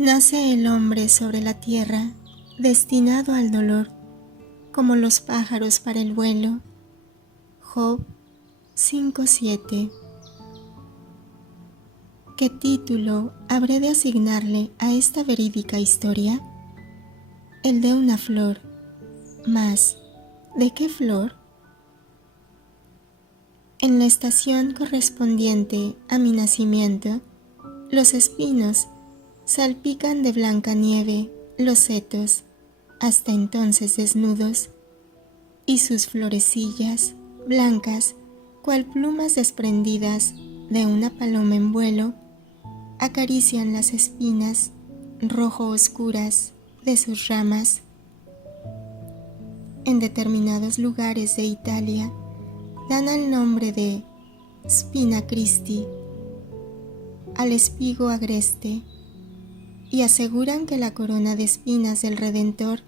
Nace el hombre sobre la tierra, destinado al dolor, como los pájaros para el vuelo. Job 5:7. ¿Qué título habré de asignarle a esta verídica historia? El de una flor. Mas, ¿de qué flor? En la estación correspondiente a mi nacimiento, los espinos salpican de blanca nieve los setos, hasta entonces desnudos, y sus florecillas, blancas, cual plumas desprendidas de una paloma en vuelo, acarician las espinas rojo oscuras de sus ramas. En determinados lugares de Italia dan el nombre de Spina Christi al espigo agreste y aseguran que la corona de espinas del Redentor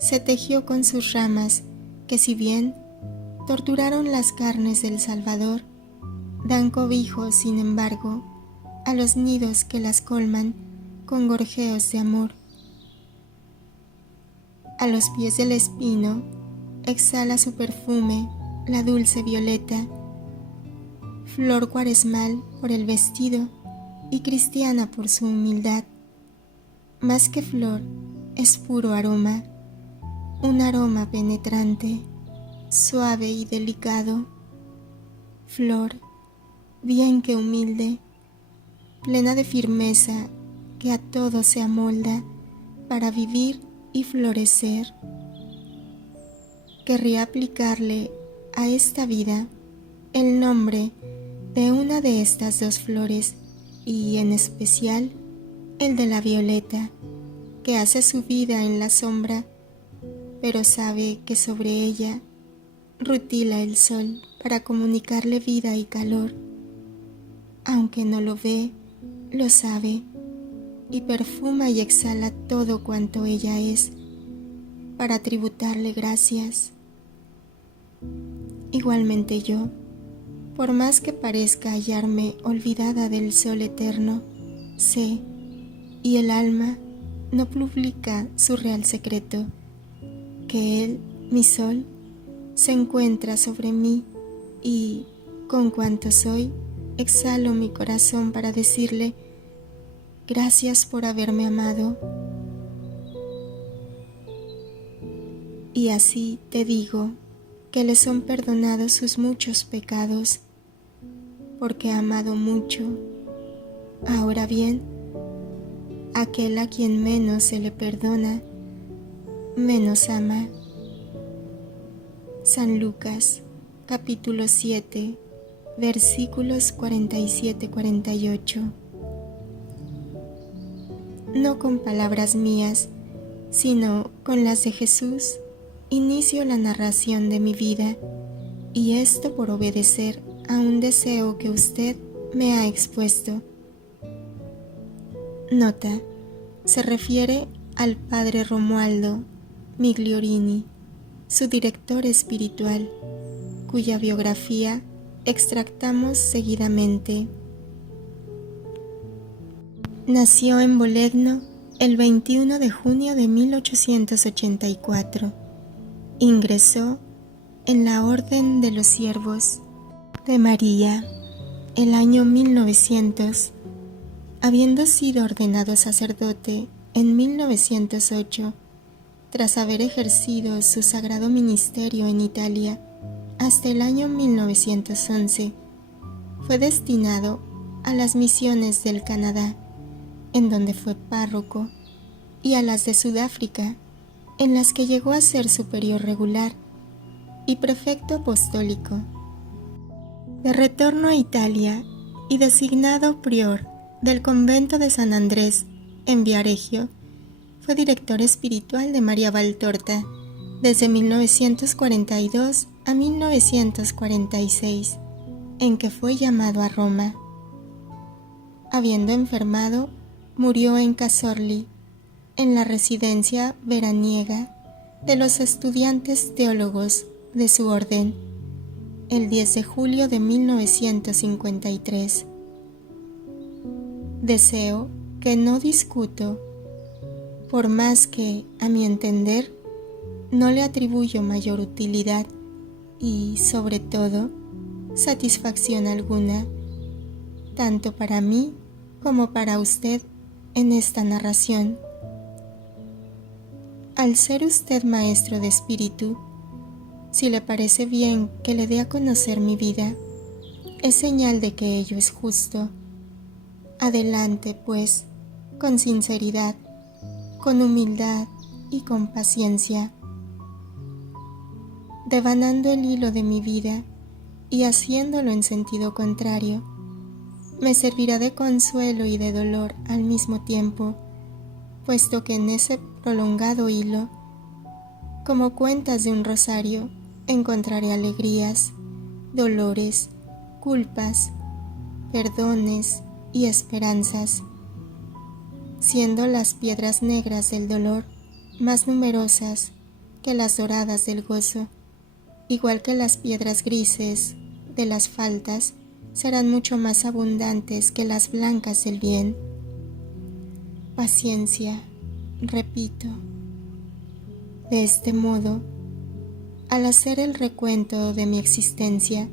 se tejió con sus ramas que, si bien torturaron las carnes del Salvador, dan cobijo, sin embargo, a los nidos que las colman con gorjeos de amor. A los pies del espino exhala su perfume la dulce violeta, flor cuaresmal por el vestido y cristiana por su humildad. Más que flor, es puro aroma, un aroma penetrante, suave y delicado. Flor, bien que humilde, plena de firmeza que a todo se amolda para vivir y florecer. Querría aplicarle a esta vida el nombre de una de estas dos flores y en especial el de la violeta, que hace su vida en la sombra, pero sabe que sobre ella rutila el sol para comunicarle vida y calor. Aunque no lo ve, lo sabe, y perfuma y exhala todo cuanto ella es, para tributarle gracias. Igualmente yo, por más que parezca hallarme olvidada del sol eterno, sé, y el alma no publica su real secreto, que él, mi sol, se encuentra sobre mí y, con cuanto soy, exhalo mi corazón para decirle gracias por haberme amado. Y así te digo que le son perdonados sus muchos pecados, porque ha amado mucho. Ahora bien, aquel a quien menos se le perdona, menos ama. San Lucas, capítulo 7, versículos 47-48. No con palabras mías, sino con las de Jesús, inicio la narración de mi vida, y esto por obedecer a un deseo que usted me ha expuesto. Nota: se refiere al padre Romualdo Migliorini, su director espiritual, cuya biografía extractamos seguidamente. Nació en Bolegno el 21 de junio de 1884. Ingresó en la Orden de los Siervos de María el año 1900, habiendo sido ordenado sacerdote en 1908, tras haber ejercido su sagrado ministerio en Italia hasta el año 1911, fue destinado a las misiones del Canadá, en donde fue párroco, y a las de Sudáfrica, en las que llegó a ser superior regular y prefecto apostólico. De retorno a Italia y designado prior del convento de San Andrés en Viareggio, fue director espiritual de María Valtorta desde 1942 a 1946, en que fue llamado a Roma. Habiendo enfermado, murió en Casorli, en la residencia veraniega de los estudiantes teólogos de su orden, el 10 de julio de 1953. Deseo que no discuto, por más que, a mi entender, no le atribuyo mayor utilidad y, sobre todo, satisfacción alguna, tanto para mí como para usted en esta narración. Al ser usted maestro de espíritu, si le parece bien que le dé a conocer mi vida, es señal de que ello es justo. Adelante, pues, con sinceridad, con humildad y con paciencia, devanando el hilo de mi vida y haciéndolo en sentido contrario, me servirá de consuelo y de dolor al mismo tiempo, puesto que en ese prolongado hilo, como cuentas de un rosario, encontraré alegrías, dolores, culpas, perdones y esperanzas, siendo las piedras negras del dolor más numerosas que las doradas del gozo, igual que las piedras grises de las faltas serán mucho más abundantes que las blancas del bien. Paciencia, repito. De este modo, al hacer el recuento de mi existencia,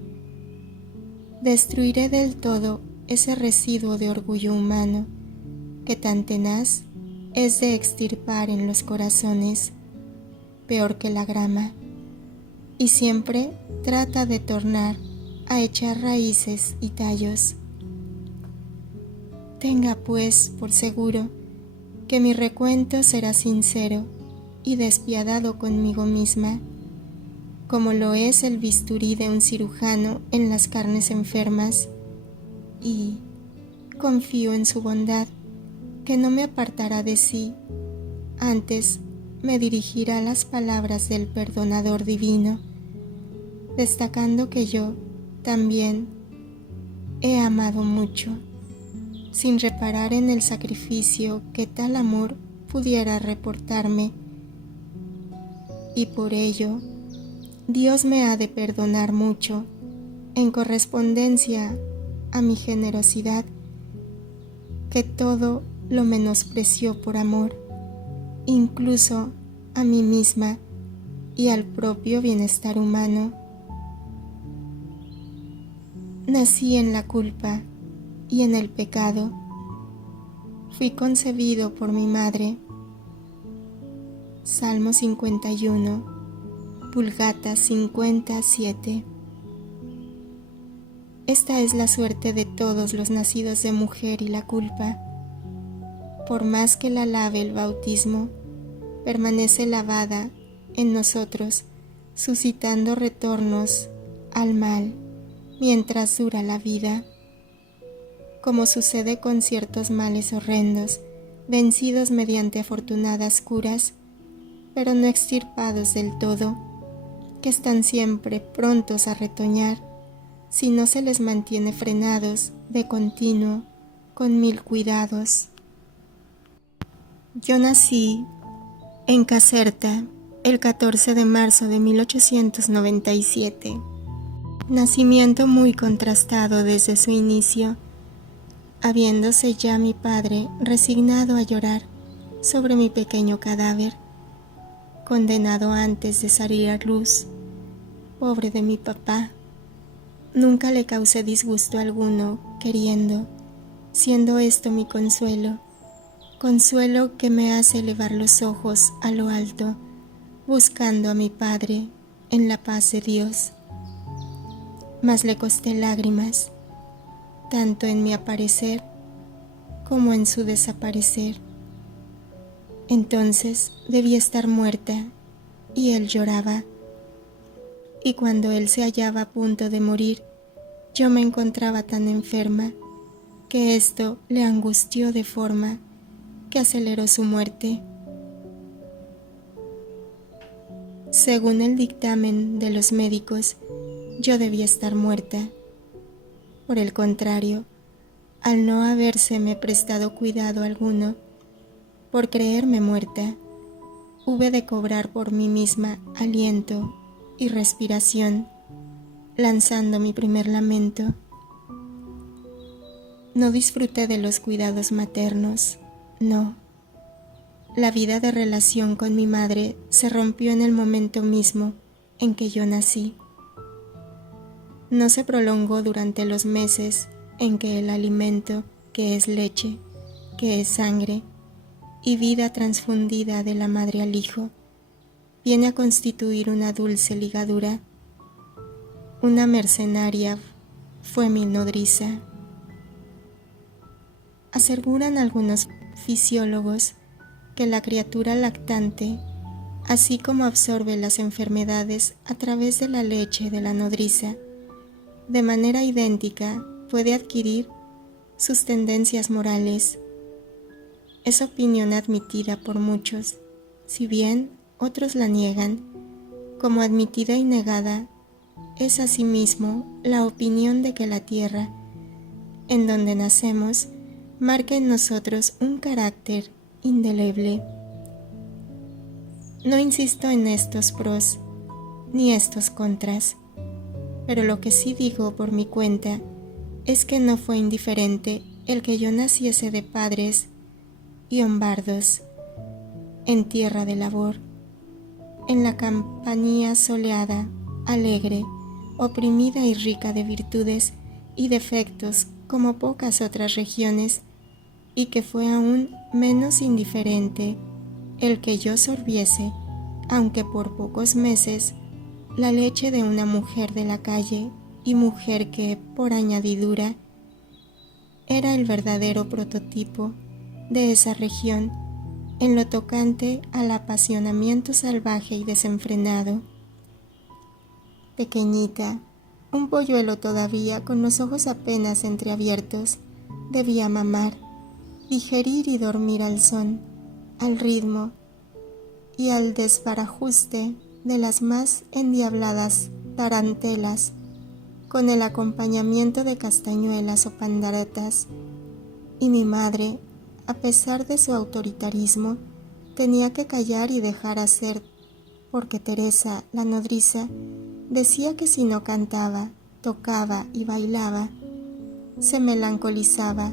destruiré del todo ese residuo de orgullo humano que tan tenaz es de extirpar en los corazones, peor que la grama, y siempre trata de tornar a echar raíces y tallos. Tenga pues por seguro que mi recuento será sincero y despiadado conmigo misma, como lo es el bisturí de un cirujano en las carnes enfermas, y confío en su bondad, que no me apartará de sí, antes me dirigirá las palabras del perdonador divino, destacando que yo también he amado mucho, sin reparar en el sacrificio que tal amor pudiera reportarme, y por ello Dios me ha de perdonar mucho, en correspondencia a mi generosidad, que todo lo menospreció por amor, incluso a mí misma y al propio bienestar humano. Nací en la culpa y en el pecado. Fui concebido por mi madre. Salmo 51, Vulgata 57. Esta es la suerte de todos los nacidos de mujer y la culpa. Por más que la lave el bautismo, permanece lavada en nosotros, suscitando retornos al mal mientras dura la vida, como sucede con ciertos males horrendos, vencidos mediante afortunadas curas, pero no extirpados del todo, que están siempre prontos a retoñar si no se les mantiene frenados de continuo con 1000 cuidados. Yo nací en Caserta el 14 de marzo de 1897. Nacimiento muy contrastado desde su inicio, habiéndose ya mi padre resignado a llorar sobre mi pequeño cadáver, condenado antes de salir a luz. Pobre de mi papá, nunca le causé disgusto alguno, queriendo, siendo esto mi consuelo, consuelo que me hace elevar los ojos a lo alto, buscando a mi padre en la paz de Dios. Mas le costé lágrimas, tanto en mi aparecer como en su desaparecer. Entonces debía estar muerta, y él lloraba. Y cuando él se hallaba a punto de morir, yo me encontraba tan enferma que esto le angustió de forma que aceleró su muerte. Según el dictamen de los médicos, yo debía estar muerta. Por el contrario, al no habérseme prestado cuidado alguno, por creerme muerta, hube de cobrar por mí misma aliento y respiración, lanzando mi primer lamento. No disfruté de los cuidados maternos, No. La vida de relación con mi madre se rompió en el momento mismo en que yo nací. No se prolongó durante los meses en que el alimento, que es leche, que es sangre, y vida transfundida de la madre al hijo, viene a constituir una dulce ligadura. Una mercenaria fue mi nodriza. Aseguran algunos fisiólogos que la criatura lactante, así como absorbe las enfermedades a través de la leche de la nodriza, de manera idéntica puede adquirir sus tendencias morales. Es opinión admitida por muchos, si bien otros la niegan, como admitida y negada es asimismo la opinión de que la tierra, en donde nacemos, marca en nosotros un carácter indeleble. No insisto en estos pros ni estos contras, pero lo que sí digo por mi cuenta es que no fue indiferente el que yo naciese de padres lombardos, en tierra de labor, en la campanía soleada, alegre, oprimida y rica de virtudes y defectos como pocas otras regiones, y que fue aún menos indiferente el que yo sorbiese, aunque por pocos meses, la leche de una mujer de la calle y mujer que, por añadidura, era el verdadero prototipo de esa región en lo tocante al apasionamiento salvaje y desenfrenado. Pequeñita, un polluelo todavía con los ojos apenas entreabiertos, debía mamar, digerir y dormir al son, al ritmo y al desbarajuste de las más endiabladas tarantelas, con el acompañamiento de castañuelas o panderetas, y mi madre, a pesar de su autoritarismo, tenía que callar y dejar hacer, porque Teresa, la nodriza, decía que si no cantaba, tocaba y bailaba, se melancolizaba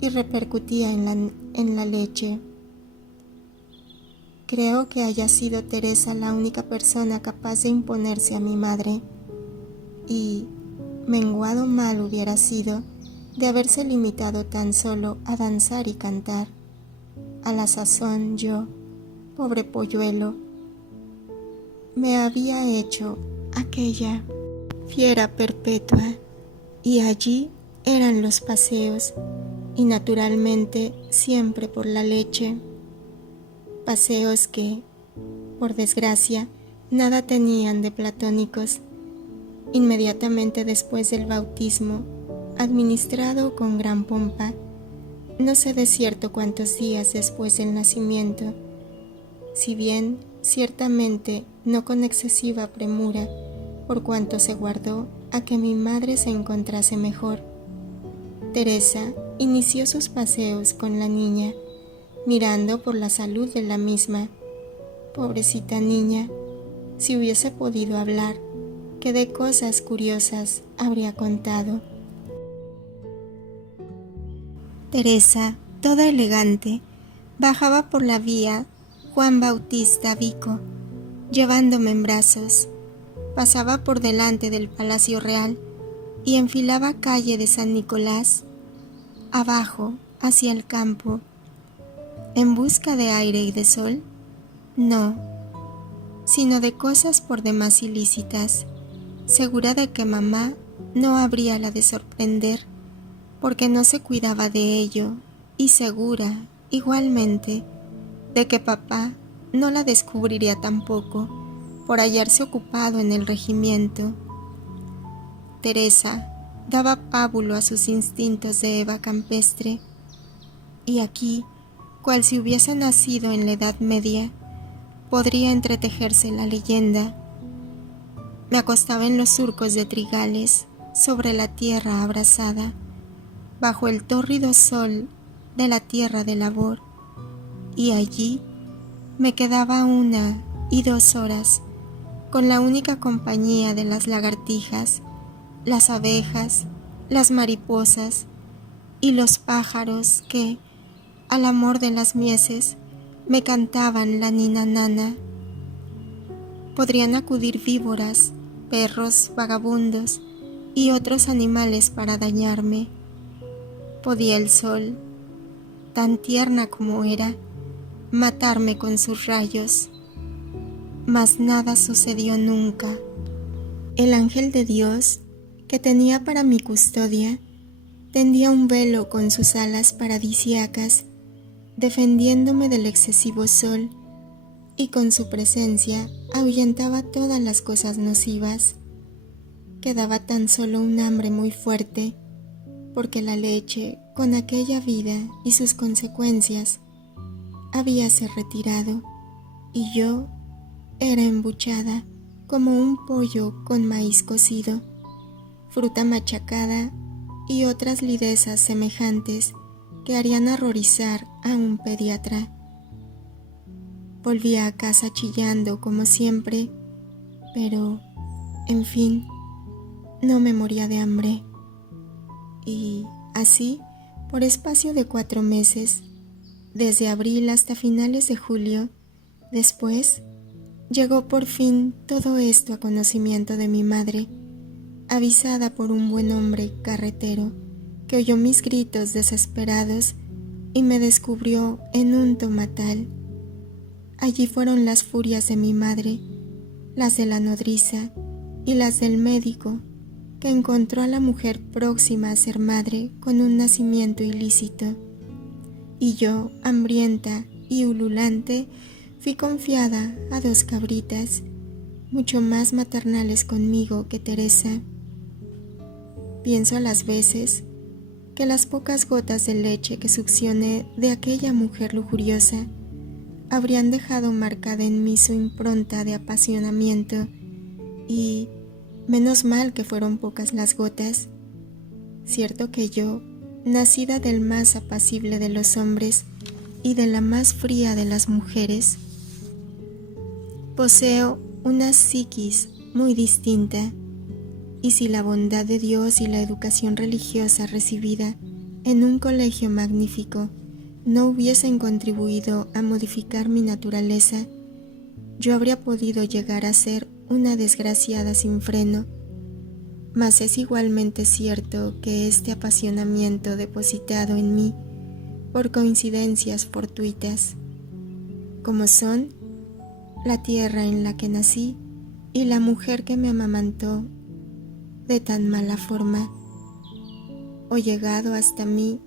y repercutía en la leche. Creo que haya sido Teresa la única persona capaz de imponerse a mi madre, y menguado mal hubiera sido de haberse limitado tan solo a danzar y cantar. A la sazón yo, pobre polluelo, me había hecho aquella fiera perpetua, y allí eran los paseos, y naturalmente siempre por la leche, paseos que, por desgracia, nada tenían de platónicos. Inmediatamente después del bautismo, administrado con gran pompa, no sé de cierto cuántos días después del nacimiento, si bien ciertamente no con excesiva premura, por cuanto se guardó a que mi madre se encontrase mejor, Teresa inició sus paseos con la niña, mirando por la salud de la misma. Pobrecita niña, si hubiese podido hablar, qué de cosas curiosas habría contado. Teresa, toda elegante, bajaba por la vía Juan Bautista Vico, llevándome en brazos. Pasaba por delante del Palacio Real y enfilaba calle de San Nicolás, abajo, hacia el campo. ¿En busca de aire y de sol? No, sino de cosas por demás ilícitas, segura de que mamá no habría la de sorprender, porque no se cuidaba de ello, y segura, igualmente, de que papá no la descubriría tampoco, por hallarse ocupado en el regimiento. Teresa daba pábulo a sus instintos de Eva campestre, y aquí, cual si hubiese nacido en la Edad Media, podría entretejerse la leyenda. Me acostaba en los surcos de trigales, sobre la tierra abrasada, bajo el tórrido sol de la tierra de labor, y allí me quedaba 1 y 2 horas, con la única compañía de las lagartijas, las abejas, las mariposas y los pájaros que, al amor de las mieses, me cantaban la ninanana. Podrían acudir víboras, perros, vagabundos y otros animales para dañarme. Podía el sol, tan tierna como era, matarme con sus rayos. Mas nada sucedió nunca. El ángel de Dios, que tenía para mi custodia, tendía un velo con sus alas paradisíacas, defendiéndome del excesivo sol, y con su presencia ahuyentaba todas las cosas nocivas. Quedaba tan solo un hambre muy fuerte, porque la leche, con aquella vida y sus consecuencias, habíase retirado, y yo era embuchada como un pollo con maíz cocido, fruta machacada y otras lidezas semejantes que harían horrorizar a un pediatra. Volvía a casa chillando como siempre, pero, en fin, no me moría de hambre. Y así, por espacio de 4 meses, desde abril hasta finales de julio, después, llegó por fin todo esto a conocimiento de mi madre, avisada por un buen hombre carretero que oyó mis gritos desesperados y me descubrió en un tomatal. Allí fueron las furias de mi madre, las de la nodriza y las del médico, que encontró a la mujer próxima a ser madre con un nacimiento ilícito. Y yo, hambrienta y ululante, fui confiada a 2 cabritas, mucho más maternales conmigo que Teresa. Pienso a las veces que las pocas gotas de leche que succioné de aquella mujer lujuriosa habrían dejado marcada en mí su impronta de apasionamiento, y menos mal que fueron pocas las gotas. Cierto que yo, nacida del más apacible de los hombres y de la más fría de las mujeres, poseo una psiquis muy distinta, y si la bondad de Dios y la educación religiosa recibida en un colegio magnífico no hubiesen contribuido a modificar mi naturaleza, yo habría podido llegar a ser una desgraciada sin freno. Mas es igualmente cierto que este apasionamiento depositado en mí por coincidencias fortuitas, como son la tierra en la que nací y la mujer que me amamantó de tan mala forma, o llegado hasta mí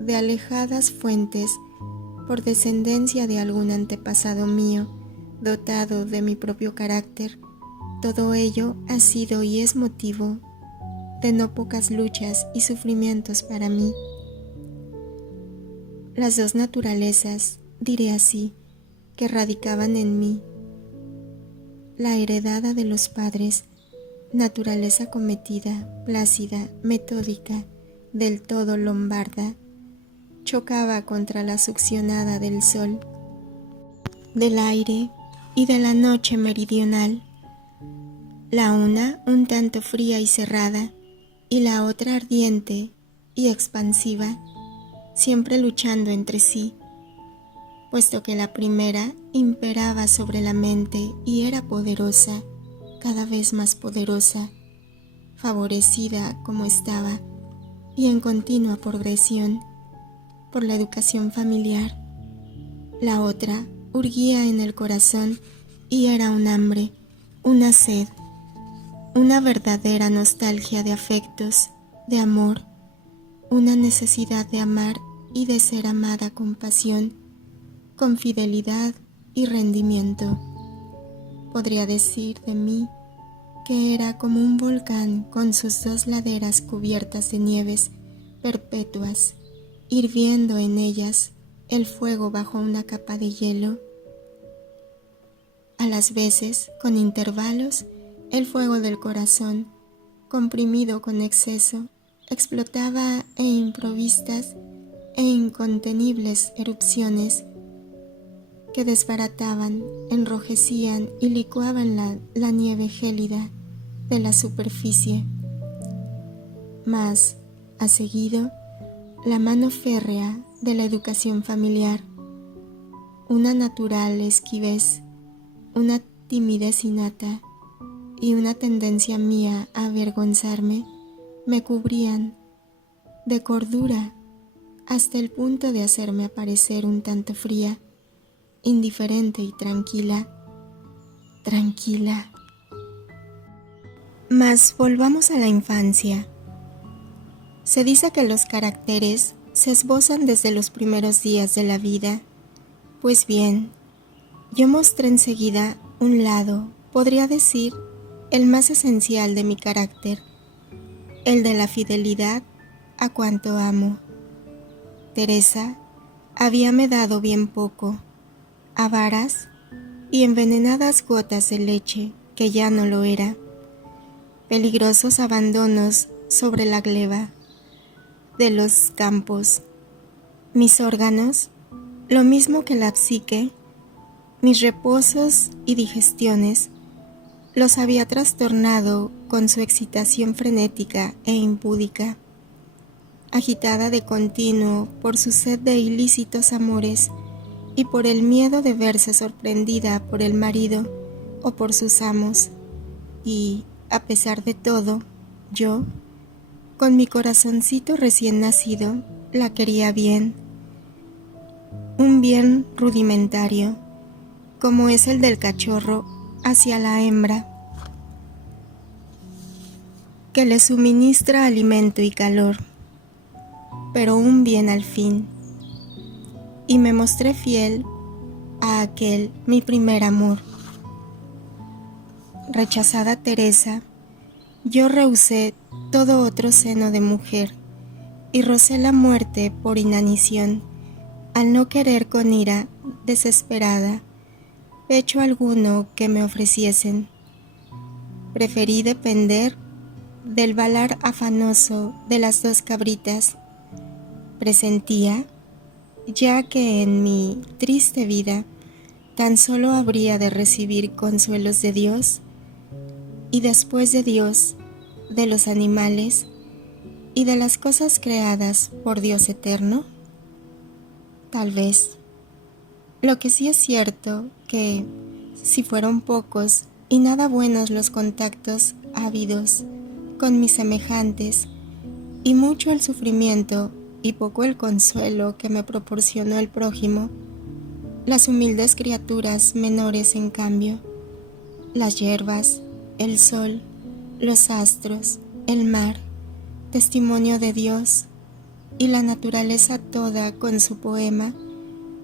de alejadas fuentes por descendencia de algún antepasado mío dotado de mi propio carácter, todo ello ha sido y es motivo de no pocas luchas y sufrimientos para mí. Las 2 naturalezas, diré así, que radicaban en mí, la heredada de los padres, naturaleza cometida, plácida, metódica, del todo lombarda, chocaba contra la succionada del sol, del aire y de la noche meridional, la una un tanto fría y cerrada, y la otra ardiente y expansiva, siempre luchando entre sí, puesto que la primera imperaba sobre la mente y era poderosa, cada vez más poderosa, favorecida como estaba y en continua progresión por la educación familiar. La otra urgía en el corazón y era un hambre, una sed, una verdadera nostalgia de afectos, de amor, una necesidad de amar y de ser amada con pasión, con fidelidad y rendimiento. Podría decir de mí que era como un volcán con sus 2 laderas cubiertas de nieves perpetuas, hirviendo en ellas el fuego bajo una capa de hielo. A las veces, con intervalos, el fuego del corazón, comprimido con exceso, explotaba en improvistas e incontenibles erupciones que desbarataban, enrojecían y licuaban la nieve gélida de la superficie. Mas, a seguido, la mano férrea de la educación familiar, una natural esquivez, una timidez innata y una tendencia mía a avergonzarme me cubrían de cordura hasta el punto de hacerme aparecer un tanto fría, indiferente y tranquila. Mas volvamos a la infancia. Se dice que los caracteres se esbozan desde los primeros días de la vida. Pues bien, yo mostré enseguida un lado, podría decir, el más esencial de mi carácter, el de la fidelidad a cuanto amo. Teresa habíame dado bien poco, avaras y envenenadas gotas de leche que ya no lo era, peligrosos abandonos sobre la gleba de los campos, mis órganos, lo mismo que la psique, mis reposos y digestiones, los había trastornado con su excitación frenética e impúdica, agitada de continuo por su sed de ilícitos amores y por el miedo de verse sorprendida por el marido o por sus amos. Y, a pesar de todo, yo, con mi corazoncito recién nacido, la quería bien. Un bien rudimentario, como es el del cachorro hacia la hembra, que le suministra alimento y calor, pero un bien al fin. Y me mostré fiel a aquel mi primer amor. Rechazada Teresa, yo rehusé todo otro seno de mujer y rocé la muerte por inanición, al no querer con ira desesperada pecho alguno que me ofreciesen. Preferí depender del balar afanoso de las dos cabritas. Presentía, ya que en mi triste vida tan solo habría de recibir consuelos de Dios, y después de Dios, de los animales y de las cosas creadas por Dios eterno. Tal vez. Lo que sí es cierto que, si fueron pocos y nada buenos los contactos habidos con mis semejantes, y mucho el sufrimiento y poco el consuelo que me proporcionó el prójimo, las humildes criaturas menores en cambio, las hierbas, el sol, los astros, el mar, testimonio de Dios, y la naturaleza toda con su poema,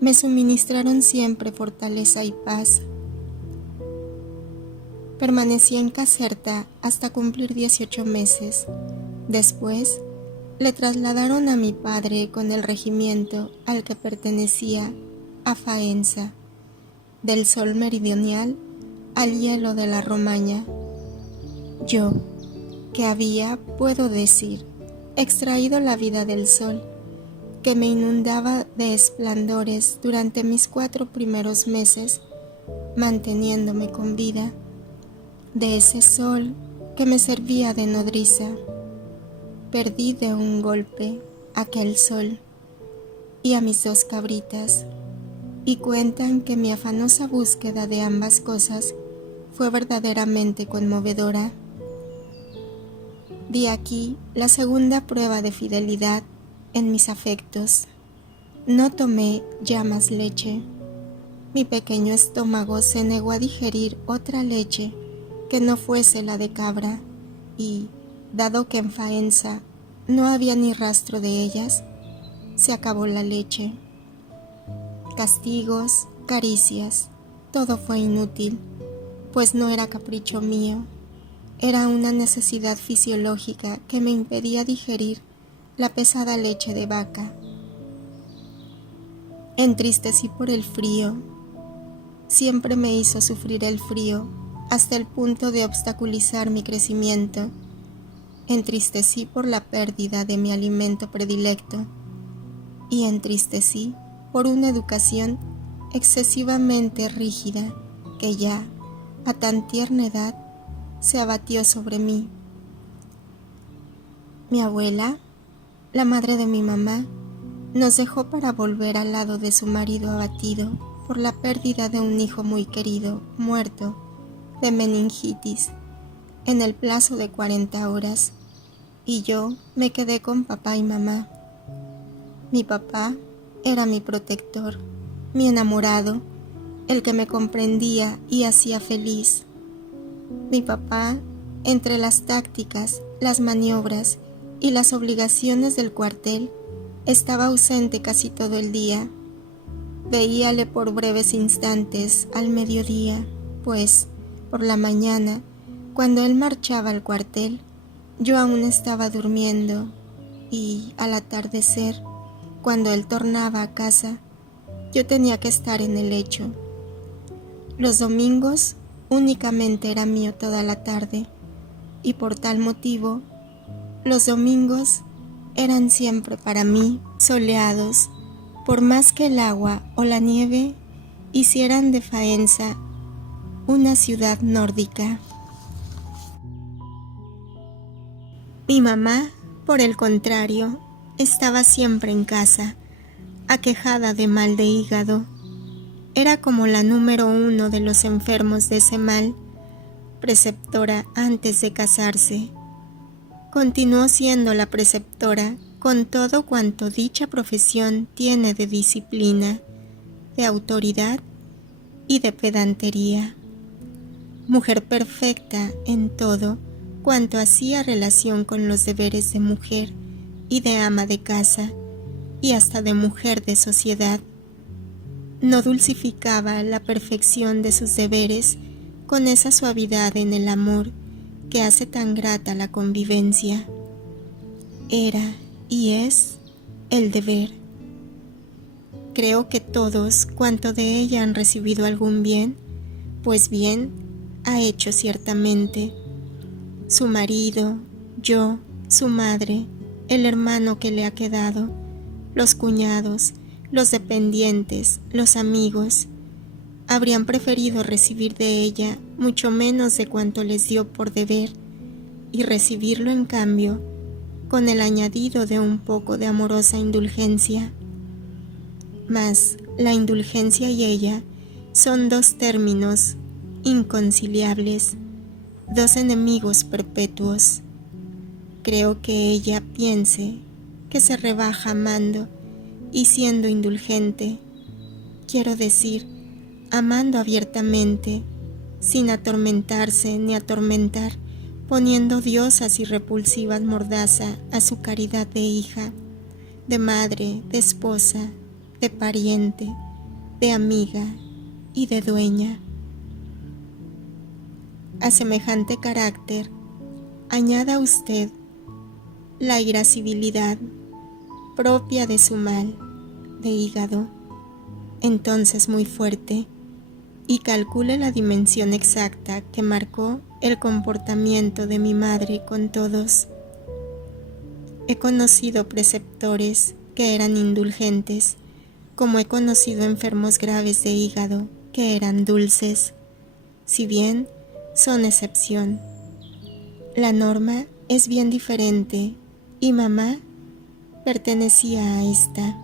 me suministraron siempre fortaleza y paz. Permanecí en Caserta hasta cumplir 18 meses. Después, le trasladaron a mi padre con el regimiento al que pertenecía a Faenza, del sol meridional al hielo de la Romaña. Yo, que había, puedo decir, extraído la vida del sol, que me inundaba de esplendores durante mis 4 primeros meses, manteniéndome con vida, de ese sol que me servía de nodriza. Perdí de un golpe aquel sol y a mis 2 cabritas, y cuentan que mi afanosa búsqueda de ambas cosas fue verdaderamente conmovedora. Di aquí la segunda prueba de fidelidad en mis afectos. No tomé ya más leche. Mi pequeño estómago se negó a digerir otra leche que no fuese la de cabra, y, dado que en Faenza no había ni rastro de ellas, se acabó la leche. Castigos, caricias, todo fue inútil, pues no era capricho mío, era una necesidad fisiológica que me impedía digerir la pesada leche de vaca. Entristecí por el frío. Siempre me hizo sufrir el frío hasta el punto de obstaculizar mi crecimiento. Entristecí por la pérdida de mi alimento predilecto y entristecí por una educación excesivamente rígida que ya, a tan tierna edad, se abatió sobre mí. Mi abuela, la madre de mi mamá, nos dejó para volver al lado de su marido abatido por la pérdida de un hijo muy querido, muerto de meningitis, en el plazo de 40 horas, y yo me quedé con papá y mamá. Mi papá era mi protector, mi enamorado, el que me comprendía y hacía feliz. Mi papá, entre las tácticas, las maniobras y las obligaciones del cuartel, estaba ausente casi todo el día. Veíale por breves instantes al mediodía, pues, por la mañana, cuando él marchaba al cuartel, yo aún estaba durmiendo y, al atardecer, cuando él tornaba a casa, yo tenía que estar en el lecho. Los domingos únicamente era mío toda la tarde, y por tal motivo, los domingos eran siempre para mí soleados, por más que el agua o la nieve hicieran de Faenza una ciudad nórdica. Mi mamá, por el contrario, estaba siempre en casa, aquejada de mal de hígado. Era como la número 1 de los enfermos de ese mal, preceptora antes de casarse. Continuó siendo la preceptora con todo cuanto dicha profesión tiene de disciplina, de autoridad y de pedantería. Mujer perfecta en todo cuanto hacía relación con los deberes de mujer y de ama de casa, y hasta de mujer de sociedad. No dulcificaba la perfección de sus deberes con esa suavidad en el amor que hace tan grata la convivencia. Era y es el deber. Creo que todos cuanto de ella han recibido algún bien, pues bien ha hecho ciertamente. Su marido, yo, su madre, el hermano que le ha quedado, los cuñados, los dependientes, los amigos, habrían preferido recibir de ella mucho menos de cuanto les dio por deber, y recibirlo en cambio con el añadido de un poco de amorosa indulgencia. Mas la indulgencia y ella son dos términos inconciliables, dos enemigos perpetuos. Creo que ella piense que se rebaja amando y siendo indulgente, quiero decir, amando abiertamente, sin atormentarse ni atormentar, poniendo diosas y repulsivas mordaza a su caridad de hija, de madre, de esposa, de pariente, de amiga y de dueña. A semejante carácter, añada usted la irascibilidad propia de su mal de hígado, entonces muy fuerte, y calcule la dimensión exacta que marcó el comportamiento de mi madre con todos. He conocido preceptores que eran indulgentes, como he conocido enfermos graves de hígado que eran dulces, si bien son excepción. La norma es bien diferente, y mamá pertenecía a esta.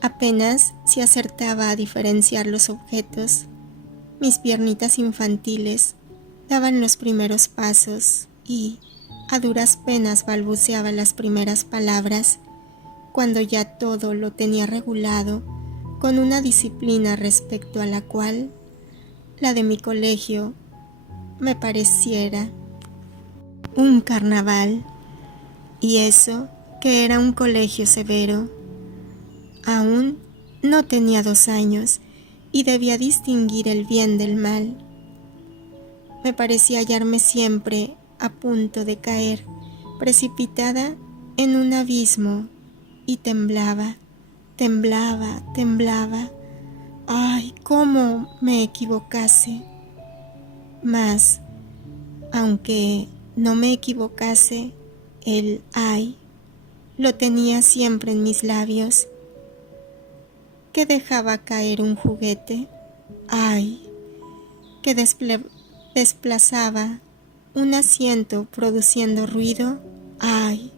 Apenas si acertaba a diferenciar los objetos, mis piernitas infantiles daban los primeros pasos y a duras penas balbuceaba las primeras palabras, cuando ya todo lo tenía regulado con una disciplina respecto a la cual la de mi colegio me pareciera un carnaval, y eso que era un colegio severo. Aún no tenía 2 años y debía distinguir el bien del mal. Me parecía hallarme siempre a punto de caer, precipitada en un abismo, y temblaba, temblaba, temblaba. ¡Ay, cómo me equivocase! Mas, aunque no me equivocase, el ay lo tenía siempre en mis labios, que dejaba caer un juguete, ay, que desplazaba un asiento produciendo ruido, ay,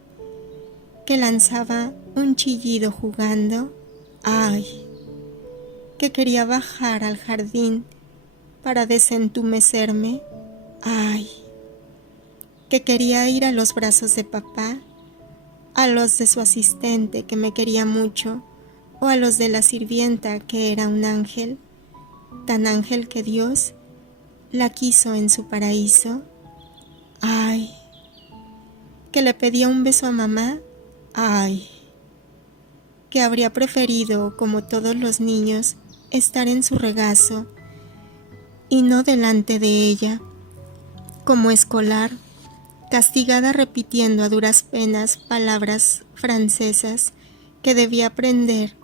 que lanzaba un chillido jugando. ¡Ay! Que quería bajar al jardín para desentumecerme. ¡Ay! Que quería ir a los brazos de papá, a los de su asistente que me quería mucho, o a los de la sirvienta que era un ángel, tan ángel que Dios la quiso en su paraíso. ¡Ay! Que le pedía un beso a mamá. ¡Ay! Que habría preferido, como todos los niños, estar en su regazo y no delante de ella, como escolar, castigada repitiendo a duras penas palabras francesas que debía aprender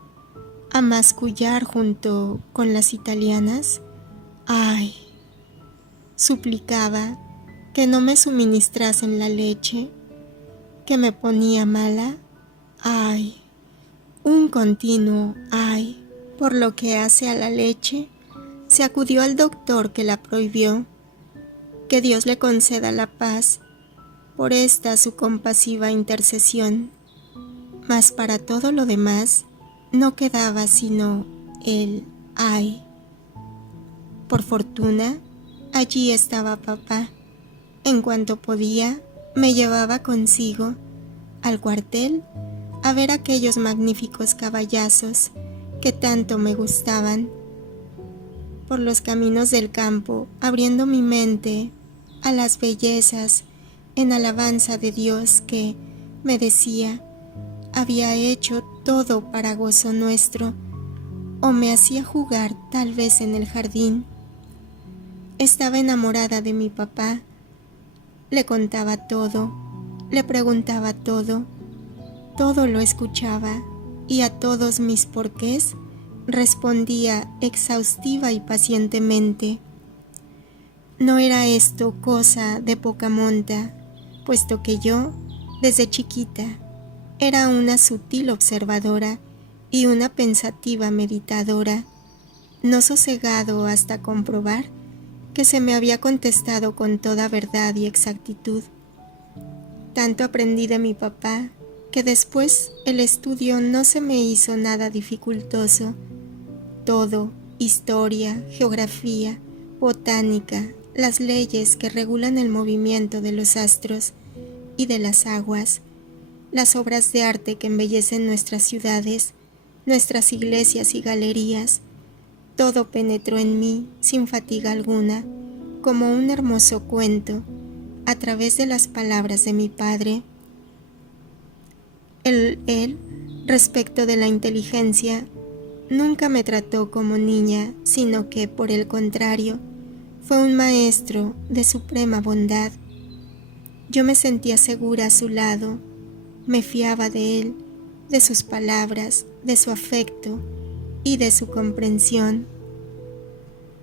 a mascullar junto con las italianas. ¡Ay! Suplicaba que no me suministrasen la leche, que me ponía mala. ¡Ay! Un continuo ¡ay! Por lo que hace a la leche, se acudió al doctor que la prohibió. Que Dios le conceda la paz por esta su compasiva intercesión. Mas para todo lo demás no quedaba sino el ¡ay! Por fortuna, allí estaba papá. En cuanto podía, me llevaba consigo al cuartel a ver aquellos magníficos caballazos que tanto me gustaban. Por los caminos del campo, abriendo mi mente a las bellezas en alabanza de Dios que, me decía, había hecho todo para gozo nuestro, o me hacía jugar tal vez en el jardín. Estaba enamorada de mi papá. Le contaba todo, le preguntaba todo lo escuchaba y a todos mis porqués respondía exhaustiva y pacientemente. No era esto cosa de poca monta, puesto que yo, desde chiquita, era una sutil observadora y una pensativa meditadora, no sosegado hasta comprobar que se me había contestado con toda verdad y exactitud. Tanto aprendí de mi papá, que después el estudio no se me hizo nada dificultoso. Todo, historia, geografía, botánica, las leyes que regulan el movimiento de los astros y de las aguas, las obras de arte que embellecen nuestras ciudades, nuestras iglesias y galerías, todo penetró en mí sin fatiga alguna, como un hermoso cuento, a través de las palabras de mi padre. Él, respecto de la inteligencia, nunca me trató como niña, sino que, por el contrario, fue un maestro de suprema bondad. Yo me sentía segura a su lado, me fiaba de él, de sus palabras, de su afecto y de su comprensión.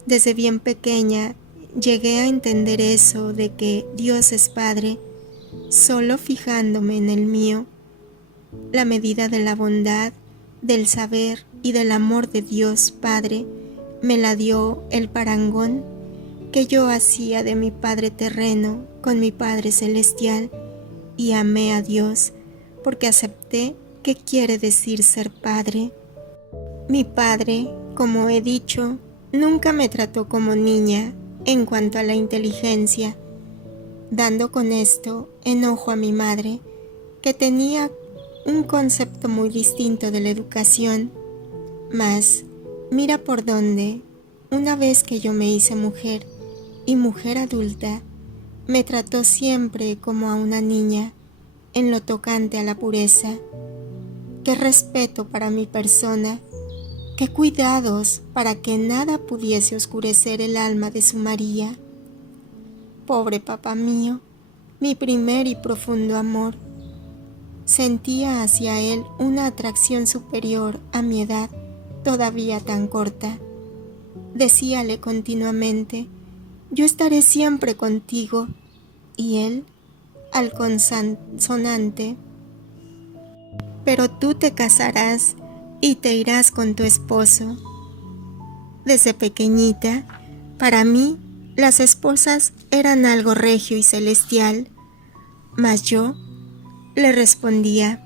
Desde bien pequeña llegué a entender eso de que Dios es Padre, solo fijándome en el mío. La medida de la bondad, del saber y del amor de Dios Padre me la dio el parangón que yo hacía de mi Padre terreno con mi Padre celestial, y amé a Dios porque acepté qué quiere decir ser padre. Mi padre, como he dicho, nunca me trató como niña en cuanto a la inteligencia, dando con esto enojo a mi madre, que tenía un concepto muy distinto de la educación. Mas, mira por dónde, una vez que yo me hice mujer y mujer adulta, me trató siempre como a una niña, en lo tocante a la pureza. Qué respeto para mi persona, qué cuidados para que nada pudiese oscurecer el alma de su María. Pobre papá mío, mi primer y profundo amor. Sentía hacia él una atracción superior a mi edad todavía tan corta. Decíale continuamente, yo estaré siempre contigo, y él, al consonante, pero tú te casarás y te irás con tu esposo. Desde pequeñita, para mí, las esposas eran algo regio y celestial, mas yo le respondía,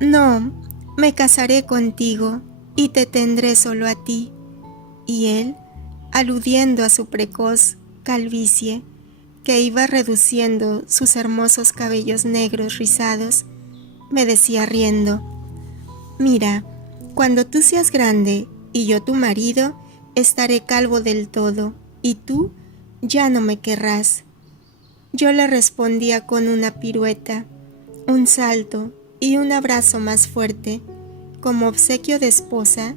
No, me casaré contigo y te tendré solo a ti. Y él, aludiendo a su precoz calvicie, que iba reduciendo sus hermosos cabellos negros rizados, me decía riendo: mira, cuando tú seas grande y yo tu marido, estaré calvo del todo, y tú ya no me querrás. Yo le respondía con una pirueta, un salto y un abrazo más fuerte. Como obsequio de esposa,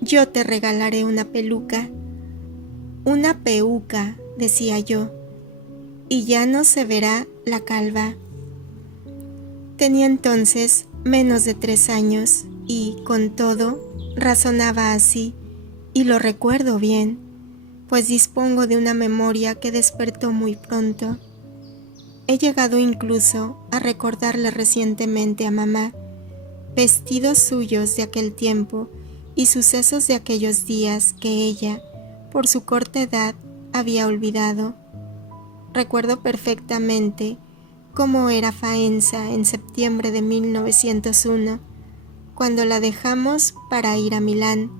yo te regalaré una peluca. Una peuca, decía yo, y ya no se verá la calva. Tenía entonces menos de 3 años y, con todo, razonaba así, y lo recuerdo bien, pues dispongo de una memoria que despertó muy pronto. He llegado incluso a recordarle recientemente a mamá vestidos suyos de aquel tiempo y sucesos de aquellos días que ella, por su corta edad, había olvidado. Recuerdo perfectamente cómo era Faenza en septiembre de 1901, cuando la dejamos para ir a Milán.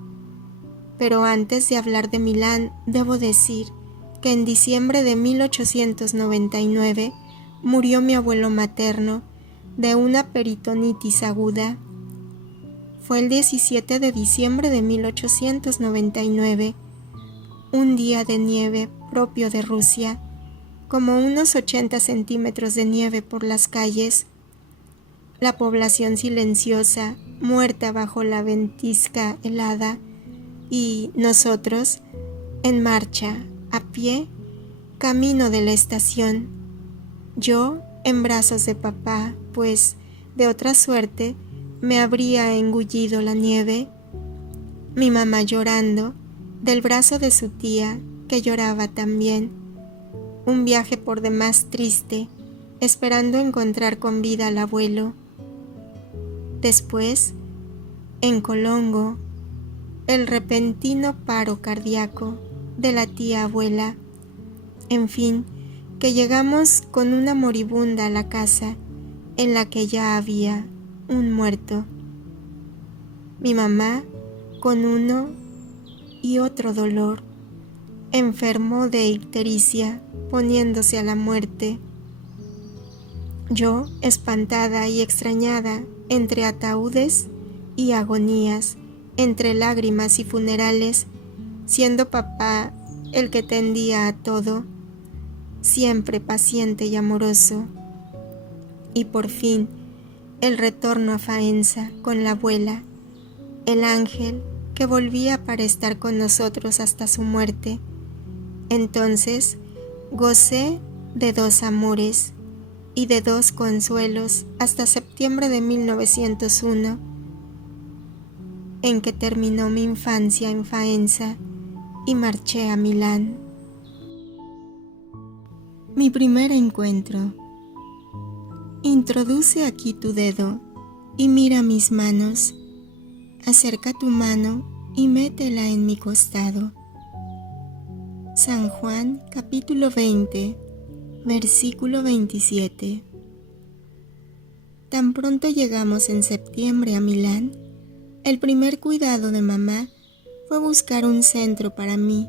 Pero antes de hablar de Milán, debo decir que en diciembre de 1899 murió mi abuelo materno de una peritonitis aguda. Fue el 17 de diciembre de 1899, un día de nieve propio de Rusia, como unos 80 centímetros de nieve por las calles, la población silenciosa, muerta bajo la ventisca helada, y nosotros, en marcha, a pie, camino de la estación. Yo en brazos de papá, pues, de otra suerte, me habría engullido la nieve. Mi mamá llorando, del brazo de su tía, que lloraba también. Un viaje por demás triste, esperando encontrar con vida al abuelo. Después, en Colongo, el repentino paro cardíaco de la tía abuela. En fin, que llegamos con una moribunda a la casa, en la que ya había un muerto. Mi mamá, con uno y otro dolor, enfermó de ictericia, poniéndose a la muerte. Yo, espantada y extrañada, entre ataúdes y agonías, entre lágrimas y funerales, siendo papá el que tendía a todo, siempre paciente y amoroso. Y por fin, el retorno a Faenza con la abuela, el ángel que volvía para estar con nosotros hasta su muerte. Entonces, gocé de 2 amores y de 2 consuelos hasta septiembre de 1901, en que terminó mi infancia en Faenza y marché a Milán. Mi primer encuentro. Introduce aquí tu dedo y mira mis manos. Acerca tu mano y métela en mi costado. San Juan, capítulo 20, versículo 27. Tan pronto llegamos en septiembre a Milán, el primer cuidado de mamá fue buscar un centro para mí.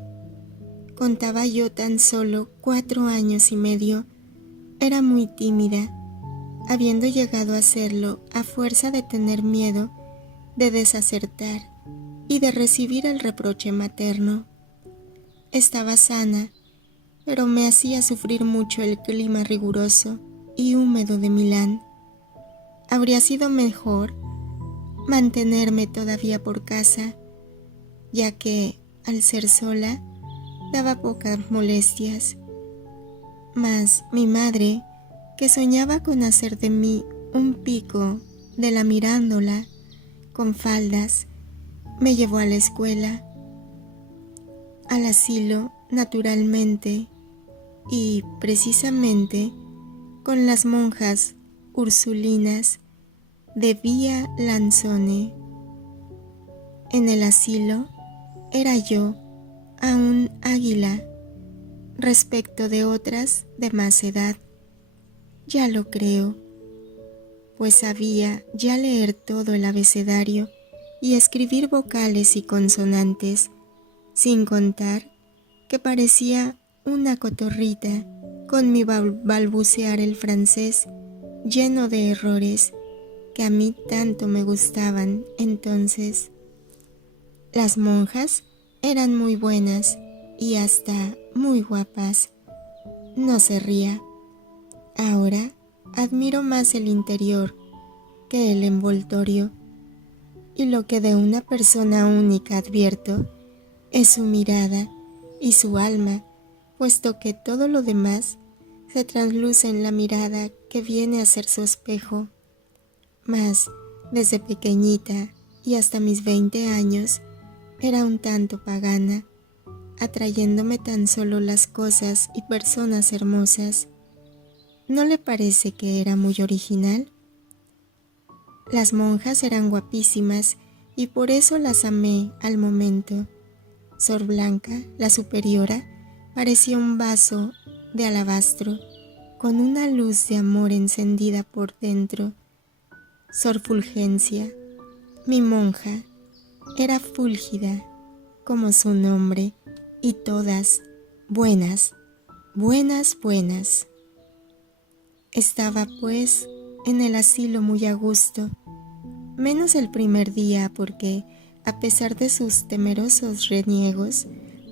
Contaba yo tan solo 4 años y medio. Era muy tímida, habiendo llegado a serlo a fuerza de tener miedo de desacertar y de recibir el reproche materno. Estaba sana, pero me hacía sufrir mucho el clima riguroso y húmedo de Milán. Habría sido mejor mantenerme todavía por casa, ya que, al ser sola, daba pocas molestias. Mas mi madre, que soñaba con hacer de mí un pico de la mirándola, con faldas, me llevó a la escuela, al asilo, naturalmente, y precisamente con las monjas ursulinas de Vía Lanzone. En el asilo era yo aún águila respecto de otras de más edad, ya lo creo, pues sabía ya leer todo el abecedario y escribir vocales y consonantes, sin contar que parecía una cotorrita con mi balbucear el francés lleno de errores que a mí tanto me gustaban entonces. Las monjas eran muy buenas y hasta muy guapas. No se ría. Ahora admiro más el interior que el envoltorio, y lo que de una persona única advierto es su mirada y su alma, puesto que todo lo demás se trasluce en la mirada que viene a ser su espejo. Mas, desde pequeñita y hasta mis 20 años, era un tanto pagana, atrayéndome tan solo las cosas y personas hermosas. ¿No le parece que era muy original? Las monjas eran guapísimas y por eso las amé al momento. Sor Blanca, la superiora, parecía un vaso de alabastro, con una luz de amor encendida por dentro. Sor Fulgencia, mi monja, era fúlgida, como su nombre, y todas buenas, buenas, buenas. Estaba, pues, en el asilo muy a gusto, menos el primer día porque, a pesar de sus temerosos reniegos,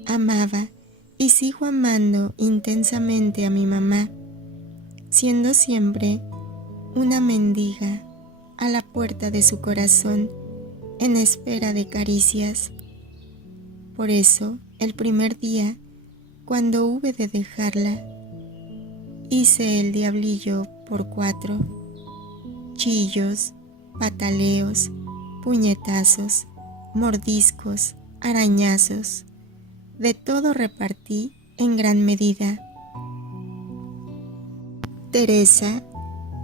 amaba y sigo amando intensamente a mi mamá, siendo siempre una mendiga a la puerta de su corazón en espera de caricias. Por eso, el primer día, cuando hube de dejarla, hice el diablillo por 4, chillos, pataleos, puñetazos, mordiscos, arañazos, de todo repartí en gran medida. Teresa,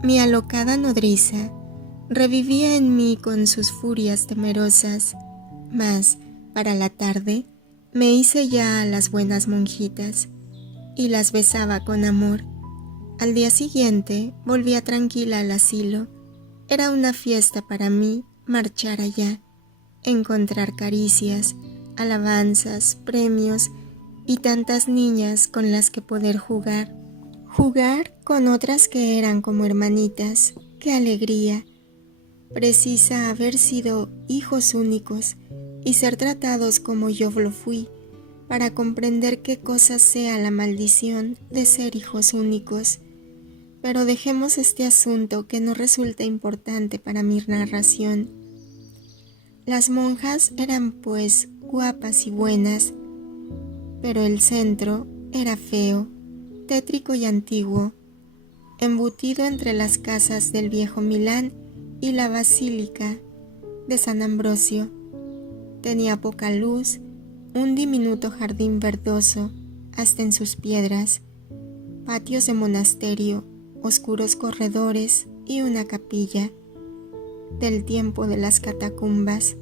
mi alocada nodriza, revivía en mí con sus furias temerosas, mas para la tarde me hice ya a las buenas monjitas y las besaba con amor. Al día siguiente volvía tranquila al asilo. Era una fiesta para mí marchar allá, encontrar caricias, alabanzas, premios y tantas niñas con las que poder jugar. Jugar con otras que eran como hermanitas. ¡Qué alegría! Precisa haber sido hijos únicos y ser tratados como yo lo fui, para comprender qué cosa sea la maldición de ser hijos únicos. Pero dejemos este asunto que no resulta importante para mi narración. Las monjas eran pues guapas y buenas, pero el centro era feo, tétrico y antiguo, embutido entre las casas del viejo Milán y la basílica de San Ambrosio. Tenía poca luz, un diminuto jardín verdoso hasta en sus piedras, patios de monasterio, oscuros corredores y una capilla del tiempo de las catacumbas.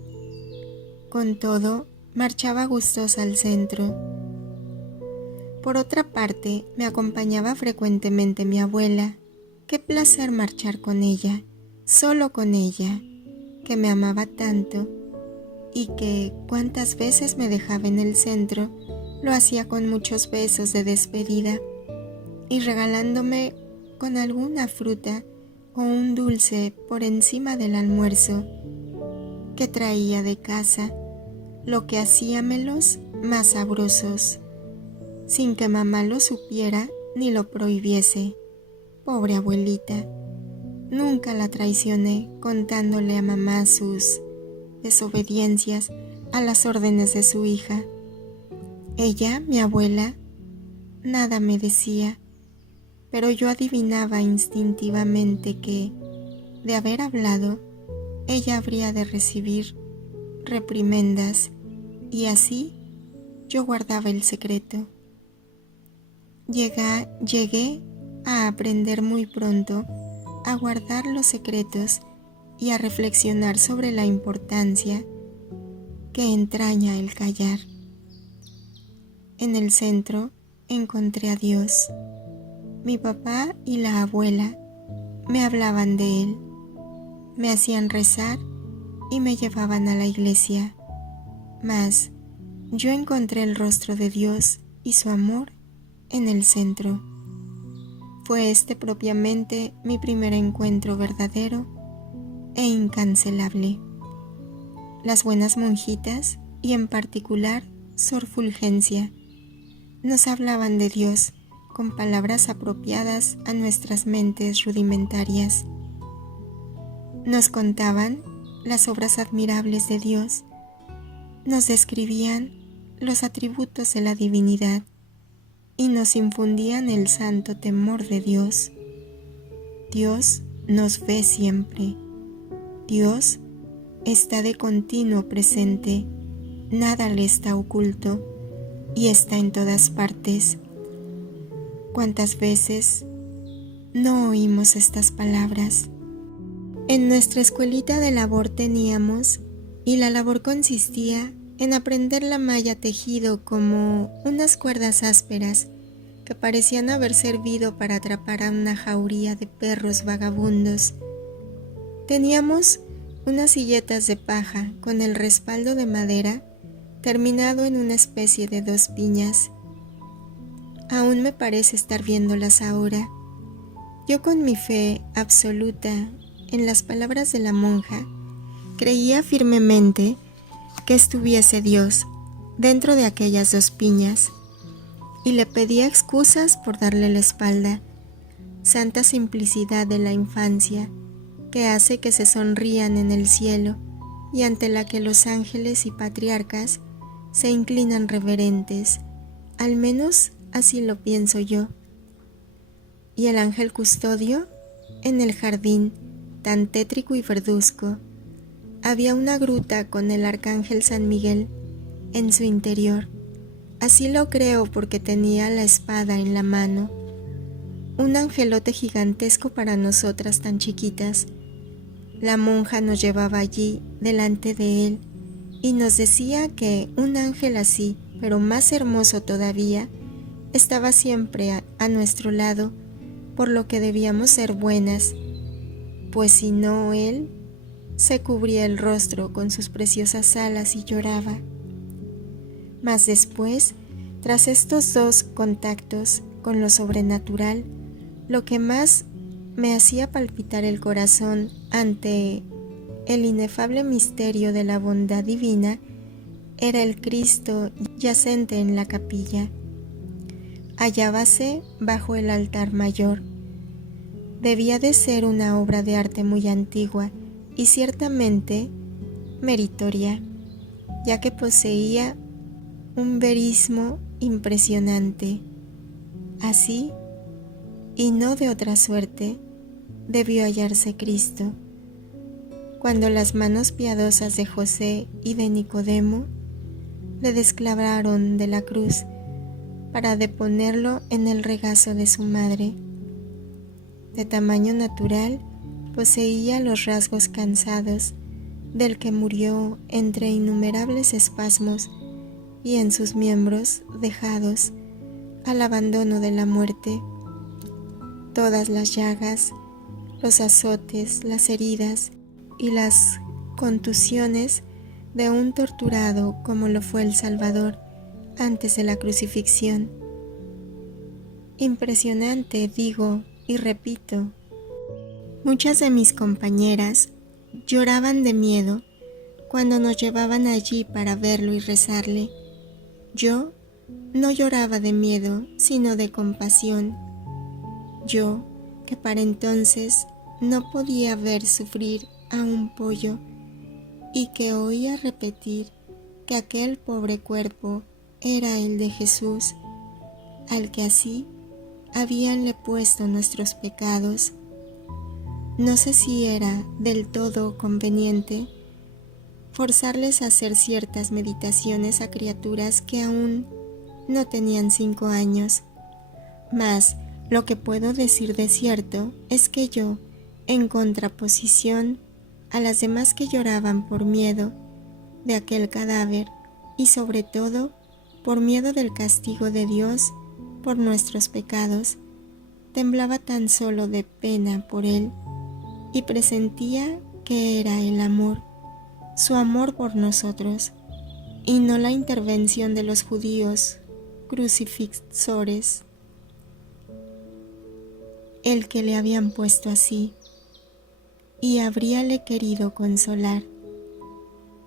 Con todo, marchaba gustosa al centro. Por otra parte, me acompañaba frecuentemente mi abuela. Qué placer marchar con ella, solo con ella, que me amaba tanto y que, cuantas veces me dejaba en el centro, lo hacía con muchos besos de despedida y regalándome con alguna fruta o un dulce por encima del almuerzo que traía de casa, lo que hacíamelos más sabrosos, sin que mamá lo supiera ni lo prohibiese. Pobre abuelita, nunca la traicioné contándole a mamá sus desobediencias a las órdenes de su hija. Ella, mi abuela, nada me decía, pero yo adivinaba instintivamente que, de haber hablado, ella habría de recibir reprimendas, y así yo guardaba el secreto. Llegué a aprender muy pronto a guardar los secretos y a reflexionar sobre la importancia que entraña el callar. En el centro encontré a Dios. Mi papá y la abuela me hablaban de él. Me hacían rezar y me llevaban a la iglesia, mas yo encontré el rostro de Dios y su amor en el centro. Fue este propiamente mi primer encuentro verdadero e incancelable. Las buenas monjitas, y en particular Sor Fulgencia, nos hablaban de Dios con palabras apropiadas a nuestras mentes rudimentarias. Nos contaban las obras admirables de Dios, nos describían los atributos de la divinidad y nos infundían el santo temor de Dios. Dios nos ve siempre. Dios está de continuo presente, nada le está oculto y está en todas partes. ¿Cuántas veces no oímos estas palabras? En nuestra escuelita de labor teníamos, y la labor consistía en aprender la malla tejido como unas cuerdas ásperas que parecían haber servido para atrapar a una jauría de perros vagabundos. Teníamos unas silletas de paja con el respaldo de madera terminado en una especie de 2 piñas. Aún me parece estar viéndolas ahora. Yo, con mi fe absoluta en las palabras de la monja, creía firmemente que estuviese Dios dentro de aquellas 2 piñas y le pedía excusas por darle la espalda. Santa simplicidad de la infancia, que hace que se sonrían en el cielo y ante la que los ángeles y patriarcas se inclinan reverentes, al menos así lo pienso yo. Y el ángel custodio, en el jardín tan tétrico y verduzco, había una gruta con el arcángel San Miguel en su interior. Así lo creo porque tenía la espada en la mano, un angelote gigantesco para nosotras tan chiquitas. La monja nos llevaba allí delante de él y nos decía que un ángel así, pero más hermoso todavía, estaba siempre a nuestro lado, por lo que debíamos ser buenas, pues si no, él se cubría el rostro con sus preciosas alas y lloraba. Mas después, tras estos 2 contactos con lo sobrenatural, lo que más me hacía palpitar el corazón ante el inefable misterio de la bondad divina era el Cristo yacente en la capilla. Hallábase bajo el altar mayor. Debía de ser una obra de arte muy antigua y ciertamente meritoria, ya que poseía un verismo impresionante. Así, y no de otra suerte, debió hallarse Cristo. Cuando las manos piadosas de José y de Nicodemo le desclavaron de la cruz para deponerlo en el regazo de su madre. De tamaño natural, poseía los rasgos cansados del que murió entre innumerables espasmos y en sus miembros dejados al abandono de la muerte. Todas las llagas, los azotes, las heridas y las contusiones de un torturado como lo fue el Salvador antes de la crucifixión. Impresionante, digo y repito. Muchas de mis compañeras lloraban de miedo cuando nos llevaban allí para verlo y rezarle. Yo no lloraba de miedo, sino de compasión. Yo, que para entonces no podía ver sufrir a un pollo y que oía repetir que aquel pobre cuerpo era el de Jesús, al que así habíanle puesto nuestros pecados. No sé si era del todo conveniente forzarles a hacer ciertas meditaciones a criaturas que aún no tenían 5 años, mas lo que puedo decir de cierto es que yo, en contraposición a las demás que lloraban por miedo de aquel cadáver y sobre todo por miedo del castigo de Dios por nuestros pecados, temblaba tan solo de pena por él y presentía que era el amor, su amor por nosotros, y no la intervención de los judíos crucifixores, el que le habían puesto así, y habríale querido consolar,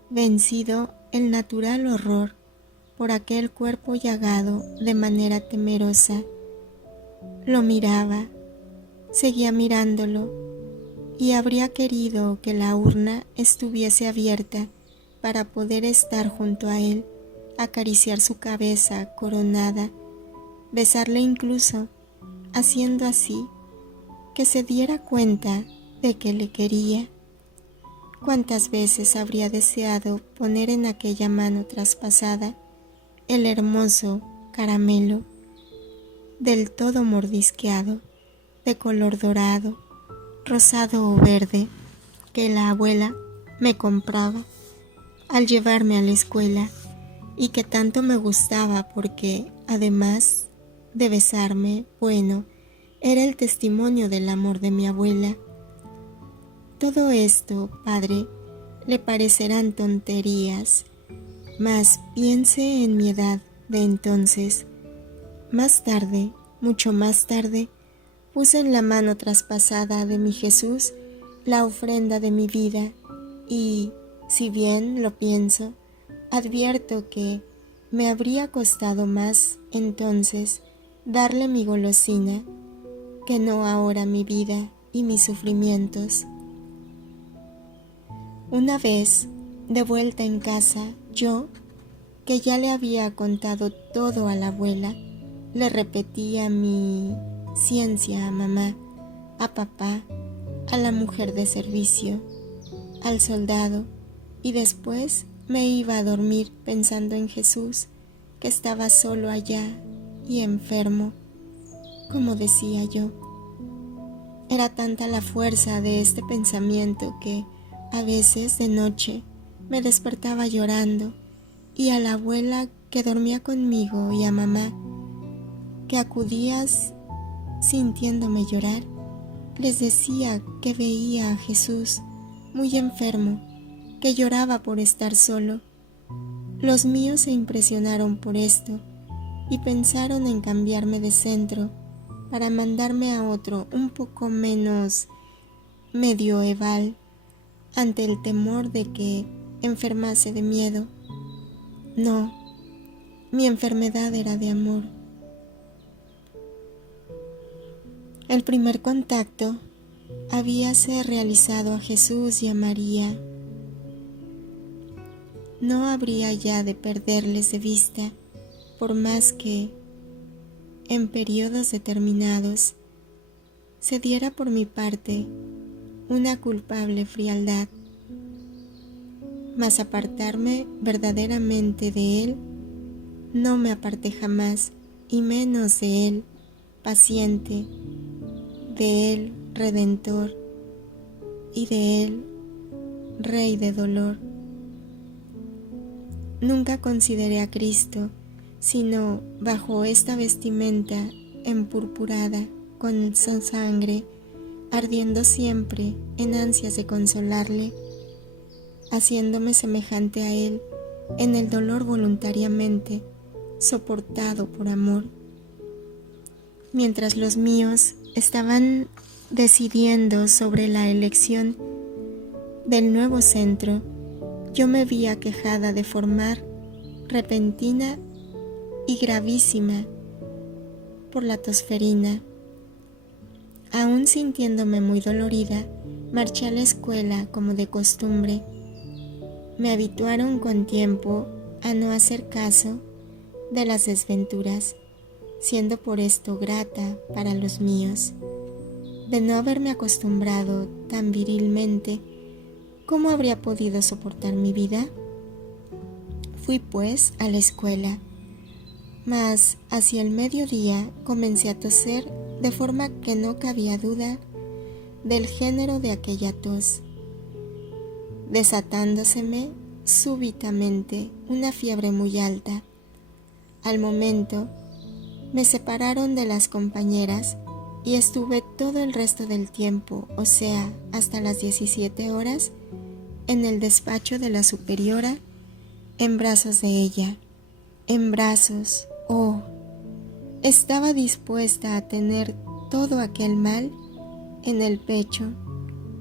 vencido el natural horror por aquel cuerpo llagado de manera temerosa. Lo miraba, seguía mirándolo, y habría querido que la urna estuviese abierta para poder estar junto a él, acariciar su cabeza coronada, besarle incluso, haciendo así que se diera cuenta de que le quería. Cuántas veces habría deseado poner en aquella mano traspasada el hermoso caramelo, del todo mordisqueado, de color dorado, rosado o verde, que la abuela me compraba al llevarme a la escuela y que tanto me gustaba porque, además de besarme, bueno, era el testimonio del amor de mi abuela. Todo esto, padre, le parecerán tonterías, mas piense en mi edad de entonces. Más tarde, mucho más tarde, puse en la mano traspasada de mi Jesús la ofrenda de mi vida y, si bien lo pienso, advierto que me habría costado más entonces darle mi golosina que no ahora mi vida y mis sufrimientos. Una vez, de vuelta en casa, yo, que ya le había contado todo a la abuela, le repetía mi ciencia a mamá, a papá, a la mujer de servicio, al soldado, y después me iba a dormir pensando en Jesús, que estaba solo allá y enfermo, como decía yo. Era tanta la fuerza de este pensamiento que, a veces de noche, me despertaba llorando, y a la abuela que dormía conmigo y a mamá, que acudías sintiéndome llorar, les decía que veía a Jesús muy enfermo, que lloraba por estar solo. Los míos se impresionaron por esto y pensaron en cambiarme de centro para mandarme a otro un poco menos medioeval, ante el temor de que enfermase de miedo. No, mi enfermedad era de amor. El primer contacto habíase realizado a Jesús y a María. No habría ya de perderles de vista, por más que, en periodos determinados, se diera por mi parte una culpable frialdad, mas apartarme verdaderamente de él, no me aparté jamás, y menos de él, paciente, de él, redentor, y de él, rey de dolor. Nunca consideré a Cristo, sino bajo esta vestimenta empurpurada con su sangre, ardiendo siempre en ansias de consolarle, haciéndome semejante a él en el dolor voluntariamente, soportado por amor. Mientras los míos estaban decidiendo sobre la elección del nuevo centro, yo me vi aquejada de formar repentina y gravísima por la tosferina. Aún sintiéndome muy dolorida, marché a la escuela como de costumbre. Me habituaron con tiempo a no hacer caso de las desventuras, siendo por esto grata para los míos. De no haberme acostumbrado tan virilmente, ¿cómo habría podido soportar mi vida? Fui pues a la escuela, mas hacia el mediodía comencé a toser de forma que no cabía duda del género de aquella tos, desatándoseme súbitamente una fiebre muy alta. Al momento me separaron de las compañeras y estuve todo el resto del tiempo, o sea, hasta las 17 horas, en el despacho de la superiora, en brazos de ella, en brazos, oh, estaba dispuesta a tener todo aquel mal en el pecho,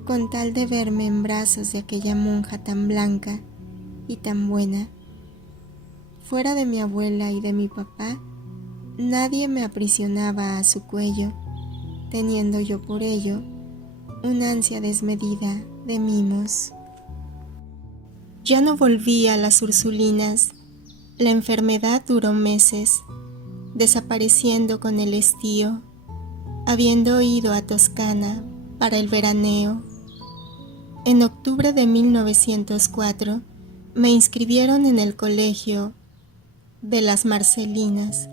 con tal de verme en brazos de aquella monja tan blanca y tan buena. Fuera de mi abuela y de mi papá, nadie me aprisionaba a su cuello, teniendo yo por ello una ansia desmedida de mimos. Ya no volví a las Ursulinas. La enfermedad duró meses, desapareciendo con el estío, habiendo ido a Toscana para el veraneo. En octubre de 1904 me inscribieron en el colegio de las Marcelinas,